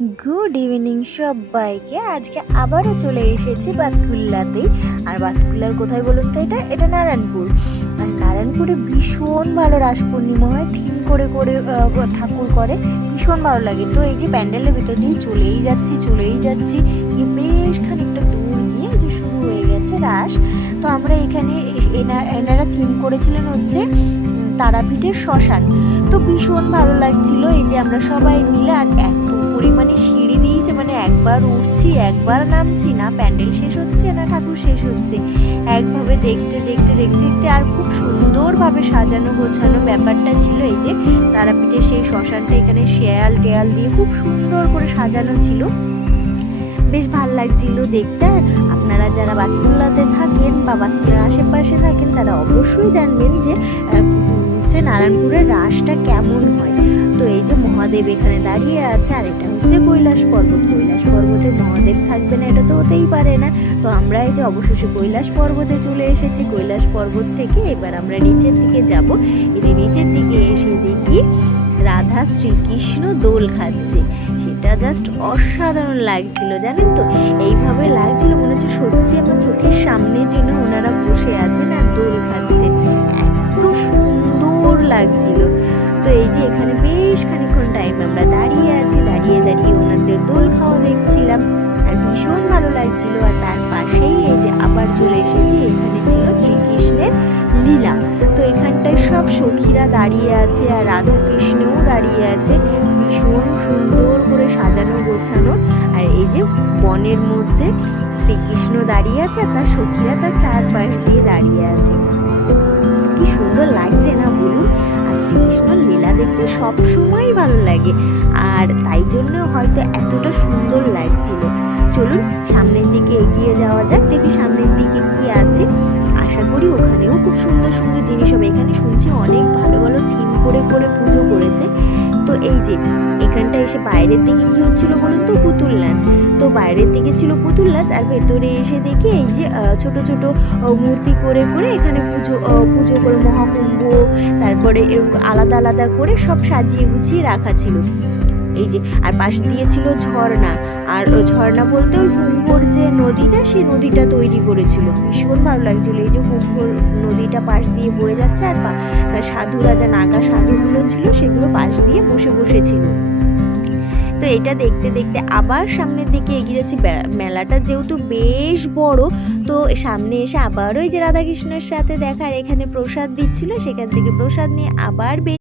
Good evening সবাইকে। আজকে আবারও চলে এসেছি বাতকুল্লাতে। আর বাতকুল্লার কোথায় বলুন তো, এটা নারায়ণপুর। আর নারায়ণপুরে ভীষণ ভালো রাস পূর্ণিমা হয়, থিম করে করে ঠাকুর করে, ভীষণ ভালো লাগে। তো এই যে প্যান্ডেলের ভিতর দিয়ে চলেই যাচ্ছি গিয়ে বেশ খানিকটা দূর গিয়ে যে শুরু হয়ে গেছে রাস। তো আমরা এখানে এনারা থিম করেছিলেন হচ্ছে তারাপীঠের শ্মশান। তো ভীষণ ভালো লাগছিল। এই যে আমরা সবাই মিলে, আর এত পরিমাণে সিঁড়ি দিয়েছে, মানে একবার উঠছি একবার নামছি, না প্যান্ডেল শেষ হচ্ছে না ঠাকুর শেষ হচ্ছে, একভাবে দেখতে দেখতে দেখতে দেখতে। আর খুব সুন্দরভাবে সাজানো গোছানো ব্যাপারটা ছিল। এই যে তারাপীঠের সেই শ্মশানটা এখানে শেয়াল টেয়াল দিয়ে খুব সুন্দর করে সাজানো ছিল, বেশ ভাল লাগছিল দেখতে। আপনারা যারা বাতকুল্লাতে থাকেন বা বাতকুল্লার আশেপাশে থাকেন তারা অবশ্যই জানবেন যে নারায়ণপুরের রাসটা কেমন হয়। তো এই যে মহাদেব এখানে দাঁড়িয়ে আছে, আর এটা হচ্ছে কৈলাস পর্বতে মহাদেব থাকবে না, এটা তো হতেই পারে না। তো আমরা এই যে অবশেষে কৈলাস পর্বতে চলে এসেছি। কৈলাস পর্বত থেকে এবার আমরা নিচের দিকে যাব। এই যে নিচের দিকে এসে দেখি রাধা শ্রীকৃষ্ণ দোল খাচ্ছে, সেটা জাস্ট অসাধারণ লাগছিল, জানেন তো। এইভাবে লাগছিল মনে হচ্ছে সত্যি আমার চোখের সামনে যেন ওনারা বসে আছেন আর দোল খাচ্ছে, এত সুন্দর লাগছিল। তো এই যে এখানে বেশ খানিকক্ষণ টাইম আমরা দাঁড়িয়ে দাঁড়িয়ে ওনাদের দোল খাওয়া দেখছিলাম, আর ভীষণ ভালো লাগছিল। আর তার পাশেই এই যে আবার চলে এসেছি, এখানে ছিল শ্রীকৃষ্ণের লীলা। তো এখানটায় সব সখীরা দাঁড়িয়ে আছে আর রাধা কৃষ্ণও দাঁড়িয়ে আছে, ভীষণ সুন্দর করে সাজানো গোছানো। আর এই যে বনের মধ্যে শ্রীকৃষ্ণ দাঁড়িয়ে আছে আর তার সখীরা তার চারপাশ দিয়ে দাঁড়িয়ে আছে, কি সুন্দর লাগছে না বলুন। আর শ্রীকৃষ্ণর লীলা দেখতে সবসময়ই ভালো লাগে, আর তাই জন্য হয়তো এতটা সুন্দর লাগছিল। চলুন সামনের দিকে এগিয়ে যাওয়া যাক, দেখি সামনের দিকে কি আছে। আশা করি ওখানেও খুব সুন্দর সুন্দর জিনিস হবে। এখানে শুনছি অনেক ভালো ভালো থিম করে করে পুজো করেছে। তো এই যে এখানটা এসে বাইরের দিকে কি হচ্ছিল বলুন তো, পুতুল নাচ। তো বাইরের দিকে ছিল পুতুল নাচ, আর ভেতরে এসে দেখি এই যে ছোট ছোট মূর্তি করে করে এখানে পুজো করে মহাকুম্ভ, তারপরে এরকম আলাদা আলাদা করে সব সাজিয়ে গুছিয়ে রাখা ছিল। এই যে আর পাশ দিয়ে ছিল ঝর্ণা, আর ঝর্ণা বলতে ওই কুম্ভর যে নদীটা, সেই নদীটা তৈরি করেছিল, ভীষণ ভালো লাগছিল। এই যে কুম্ভর নদীটা পাশ দিয়ে বয়ে যাচ্ছে, আর সাধুরা যা নাগা সাধুগুলো ছিল সেগুলো পাশ দিয়ে বসে বসেছিল। তো এটা দেখতে দেখতে আবার সামনের দিকে এগিয়ে যাচ্ছি। মেলাটা যেহেতু বেশ বড়, তো সামনে এসে আবারও এই যে রাধাকৃষ্ণের সাথে দেখা, এখানে প্রসাদ দিচ্ছিল, সেখান থেকে প্রসাদ নিয়ে আবার